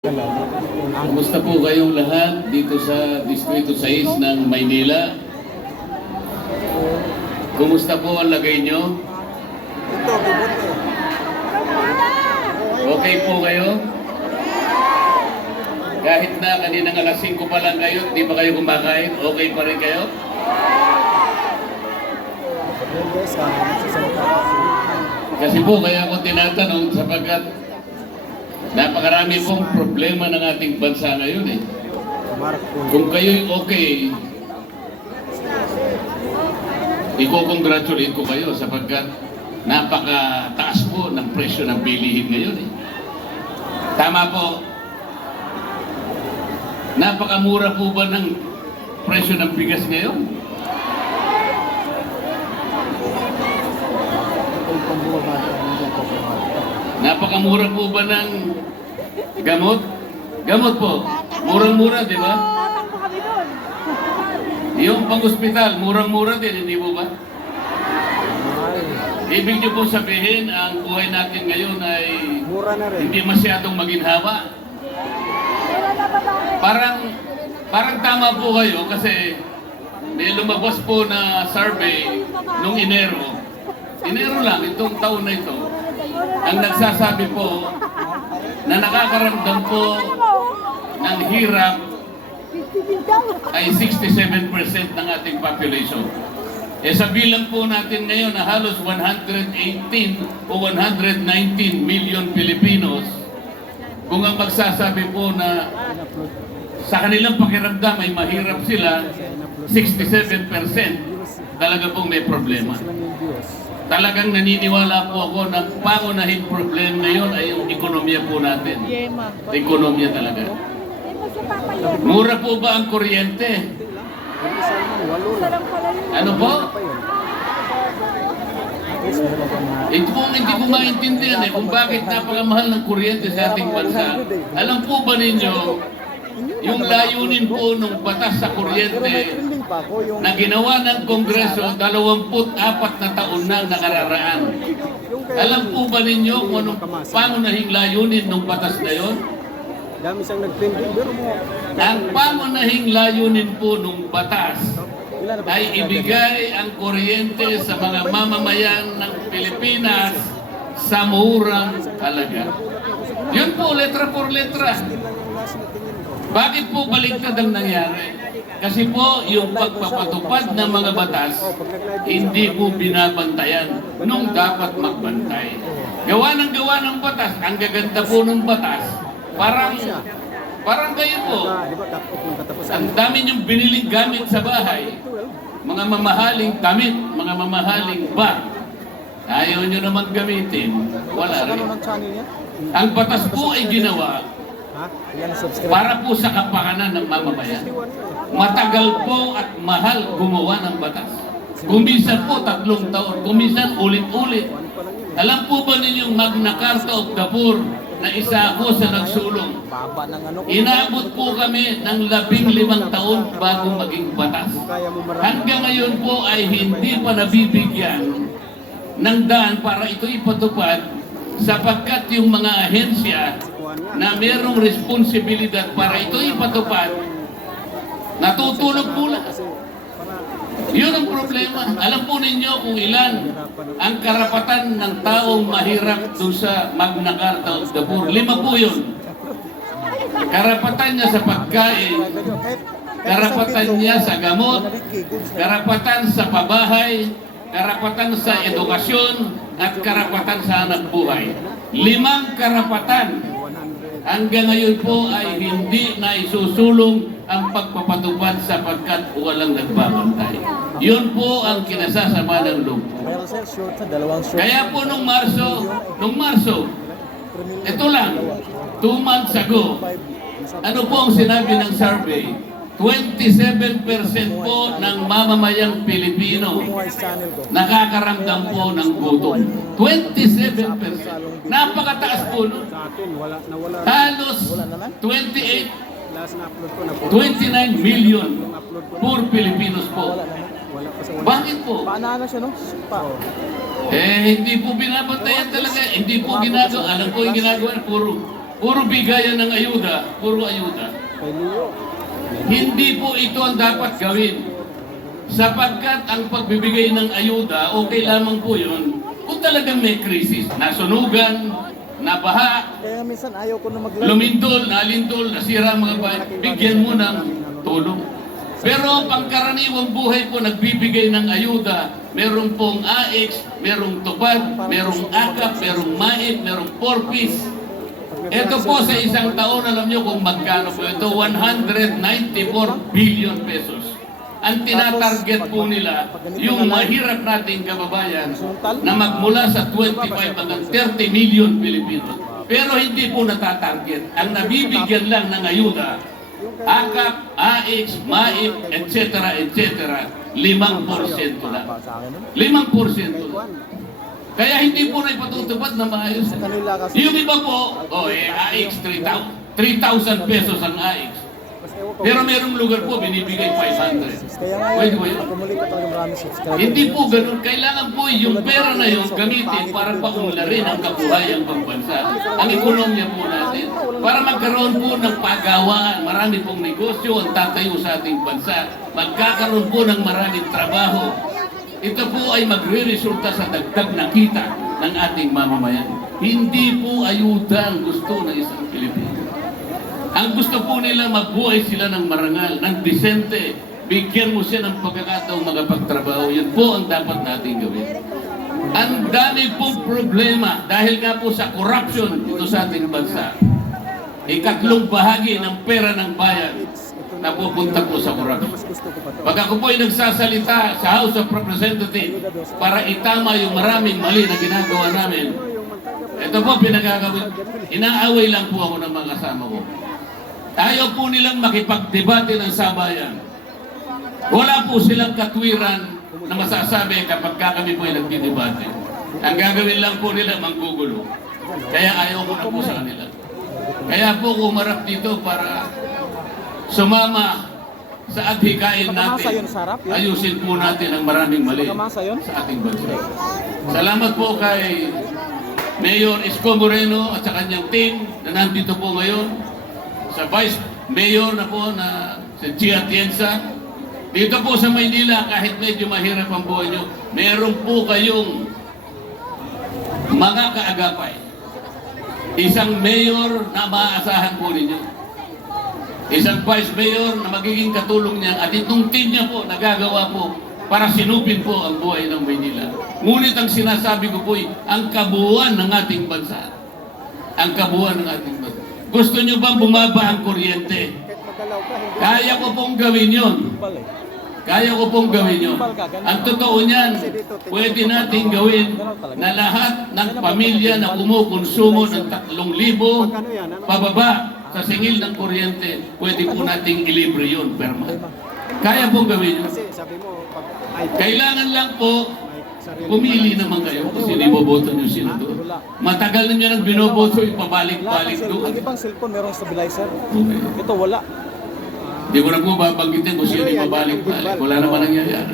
Kumusta po kayong lahat dito sa Distrito 6 ng Maynila? Kumusta po ang lagay nyo? Okay po kayo? Kahit na kanina alas 5 pa lang kayo, di ba kayo kumakain? Okay pa rin kayo? Kasi po kaya ako tinatanong sapagkat napakarami pong problema ng ating bansa ngayon eh. Kung kayo'y okay, i-congratulate ko kayo sapagkat napakataas po ng presyo ng bilihin ngayon eh. Tama po. Napakamura po ba ng presyo ng bigas ngayon? Napakamura po ba ng gamot? Gamot po. Murang-mura, di ba? Tatakbo kami doon. Yung pang-ospital, murang-mura din, hindi po ba? Ibig niyo po sabihin, ang buhay natin ngayon ay Mura na rin. hindi masyadong maginhawa. Parang, parang tama po kayo kasi may lumabas po na survey nung Enero. Enero lang, itong taon na ito. Ang nagsasabi po na nakakaramdam po ng hirap ay 67% ng ating population. Eh sa bilang po natin ngayon na halos 118 o 119 million Filipinos, kung ang magsasabi po na sa kanilang pakiramdam ay mahirap sila, 67% talaga pong may problema. Talagang naniniwala po ako na pangunahing problema ngayon ay yung ekonomiya po natin. Ekonomiya talaga. Mura po ba ang kuryente? Ano po? Ito po hindi ko maintindihan eh kung bakit napakamahal ng kuryente sa ating bansa. Alam po ba ninyo, yung layunin po ng batas sa kuryente pa ako yung na ginawa ng Kongreso 24 na taon na nakararaan. Alam po ba ninyo kung anong pangunahing layunin ng batas na yon? dami siyang nag-trending. Pero mo, Ang pangunahing layunin po ng batas ay ibigay ang kuryente sa mga mamamayan ng Pilipinas sa murang halaga. Yun po, letra por letra. Bakit po baliktad ang nangyari? Kasi po, yung pagpapatupad ng mga batas, hindi po binabantayan nung dapat magbantay. Gawa ng gawa ng batas, ang gaganda po ng batas, parang, parang kayo po, Ah, ang dami niyong biniling gamit sa bahay, mga mamahaling damit, mga mamahaling bag, ayaw niyo naman gamitin, wala rin. Ang batas po ay ginawa? Para po sa kapakanan ng mamamayan. Matagal po at mahal gumawa ng batas. Kumisan po tatlong taon, kumisan ulit-ulit. Alam po ba ninyong Magna Carta of the Poor na isa ako sa nagsulong? Ano. Inabot po kami ng labing limang taon bago maging batas. Hanggang ngayon po ay hindi pa nabibigyan ng daan para ito ipatupad sapagkat yung mga ahensya na merong responsibilidad para ito ipatupad, natutulog po lang. Yun ang problema. Alam po ninyo kung ilan ang karapatan ng taong mahirap doon sa Magna Carta of the Poor. Lima po yun. Karapatan niya sa pagkain, karapatan niya sa gamot, karapatan sa pabahay, karapatan sa edukasyon, at karapatan sa anak buhay. Limang karapatan. Hanggang ngayon po ay hindi na isusulong ang pagpapatupad sapagkat walang nagbabantay. Yun po ang kinasasama ng loob. Kaya po nung Marso, nung Marso, ito lang, two months ago, ano po ang sinabi ng survey? 27% po ng mamamayang Pilipino nakakaramdam po ng gutom. 27%. Napakataas po nun. Halos Wala naman. 28, Last na upload ko na po. 29 million poor Filipinos po. Bakit po? Paano siya no? Eh, hindi po binabantayan talaga. Hindi po ginagawa. Alam ko yung ginagawa, puro puro bigayan ng ayuda, puro ayuda. Hindi po ito ang dapat gawin. Sapagkat ang pagbibigay ng ayuda, okay lamang po yun kung talagang may krisis. Nasunugan, nabaha, Kaya minsan ayaw ko na mag-live. lumindol, nalindol, nasira ang mga bahay, bigyan mo ng tulong. Pero pangkaraniwang buhay po nagbibigay ng ayuda. Merong pong AX, merong tupad, merong akap, merong maip, merong porpis. Ito po sa isang taon, alam nyo kung magkano po ito, 194 billion pesos. Ang tinatarget po nila, yung mahirap nating kababayan na magmula sa 25 hanggang 30 million Pilipino. Pero hindi po natatarget. Ang nabibigyan lang ng ayuda, AKAP, AX, MAIP, etc., etc., 5% lang. Sa akin, no? 5% lang. Kaya hindi po na ipatutupad na maayos. Kanila kasi. Yung iba po, oh, eh, AX 3,000 3,000 pesos ang AX. Pero merong lugar po, binibigay 500. Kaya nga Pwede yun, ba yun? maraming subscriber. Hindi po ganun. Kailangan po yung pera na yun gamitin para paunlarin ang kabuhayan ng bansa. Ang ekonomiya po natin. Para magkaroon po ng pagawaan. Marami pong negosyo ang tatayo sa ating bansa. Magkakaroon po ng maraming trabaho. Ito po ay magre-resulta sa dagdag na kita ng ating mamamayan. Hindi po ayuda ang gusto ng isang Pilipino. Ang gusto po nila mabuhay sila ng marangal, ng disente. Bigyan mo siya ng pagkakataong magapagtrabaho. Yan po ang dapat natin gawin. Ang dami pong problema dahil nga po sa corruption dito sa ating bansa. Ikatlong bahagi ng pera ng bayan na pupunta po sa to. Pag ako po ay nagsasalita sa House of Representatives para itama yung maraming mali na ginagawa namin, ito po pinagagawin. Inaaway lang po ako ng mga kasama ko. Ayaw po nilang makipagdebate ng sabayan. Wala po silang katwiran na masasabi kapag ka kami po ay nagdidebate. Ang gagawin lang po nila, manggugulo. Kaya ayaw ko na po sa kanila. Kaya po kumarap dito para sumama sa adhikain natin. Ayusin po natin ang maraming mali sa ating bansa. Salamat po kay Mayor Isko Moreno at sa kanyang team na nandito po ngayon. Sa Vice Mayor na po na si Chia Tienza. Dito po sa Maynila, kahit medyo mahirap ang buhay nyo, meron po kayong mga kaagapay. Isang mayor na maaasahan po ninyo. Isang vice mayor na magiging katulong niya at itong team niya po nagagawa po para sinupin po ang buhay ng Maynila. Ngunit ang sinasabi ko po ay ang kabuuan ng ating bansa. Ang kabuuan ng ating bansa. Gusto niyo bang bumaba ang kuryente? Kaya ko pong gawin yon. Kaya ko pong gawin yun. Ang totoo niyan, pwede nating gawin na lahat ng pamilya na kumukonsumo ng 3,000 pababa sa singil ng kuryente, pwede po nating ilibre yun per month. Kaya pong gawin yun. Kailangan lang po, pumili naman kayo kung sino boboto niyo senador. Matagal na niyo nang binoboto, ipabalik-balik doon. di ba ang cellphone merong stabilizer? Okay. Ito wala. Hindi ko na po babanggitin kung sino ipabalik-balik. Wala naman nangyayari.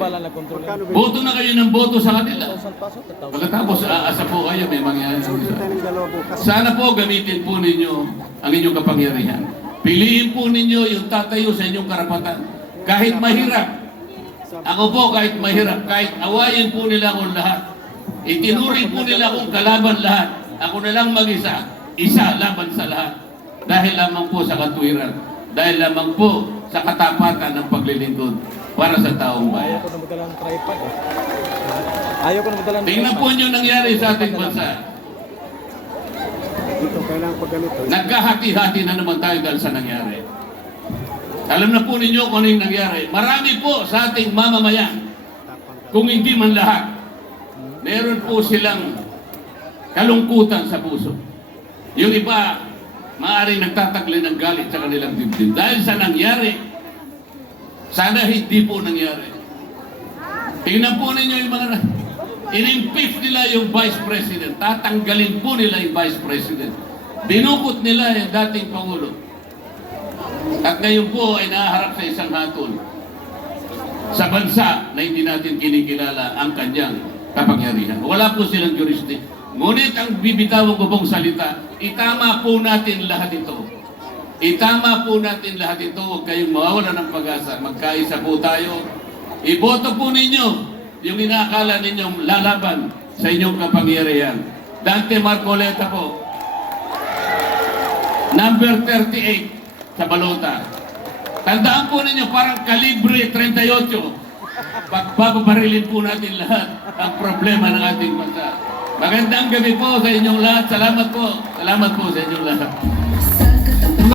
Boto na kayo ng boto sa kanila. 1,000 pasok, 1,000. Pagkatapos aasa po kayo, may mangyayari. Sana po gamitin po ninyo ang inyong kapangyarihan. Piliin po ninyo yung tatayo sa inyong karapatan. Kahit mahirap. Ako po kahit mahirap, kahit awayin po nila akong lahat. Itinuring po nila akong kalaban lahat. Ako na lang mag-isa. Isa laban sa lahat. Dahil lamang po sa katwiran. Dahil lamang po sa katapatan ng paglilingkod para sa taong bayan. Ayaw ko na magdala ng tripod eh. Ayaw ko na magdala ng Tingnan po nyo nangyari sa ating bansa. Ito, kailangan pag ganito. Nagkahati-hati na naman tayo dahil sa nangyari. Alam na po ninyo kung ano yung nangyari. Marami po sa ating mamamayan, kung hindi man lahat, meron po silang kalungkutan sa puso. Yung iba, maaaring nagtatagli ng galit sa kanilang dibdib. Dahil sa nangyari, sana hindi po nangyari. Tingnan po ninyo yung mga... In-impeach nila yung Vice President. Tatanggalin po nila yung Vice President. Dinukot nila yung dating Pangulo. At ngayon po ay naharap sa isang hatol sa bansa na hindi natin kinikilala ang kanyang kapangyarihan. Wala po silang jurisdiction. Ngunit ang bibitawan ko pong salita, itama po natin lahat ito. Itama po natin lahat ito. Huwag kayong mawawala ng pag-asa. Magkaisa po tayo. Iboto po ninyo yung inaakala ninyong lalaban sa inyong kapangyarihan. Dante Marcoleta po. Number 38 sa balota. Tandaan po ninyo, parang kalibre 38. Pagpapabarilin po natin lahat ang problema ng ating bansa. Magandang gabi po sa inyong lahat. Salamat po. Salamat po sa inyong lahat.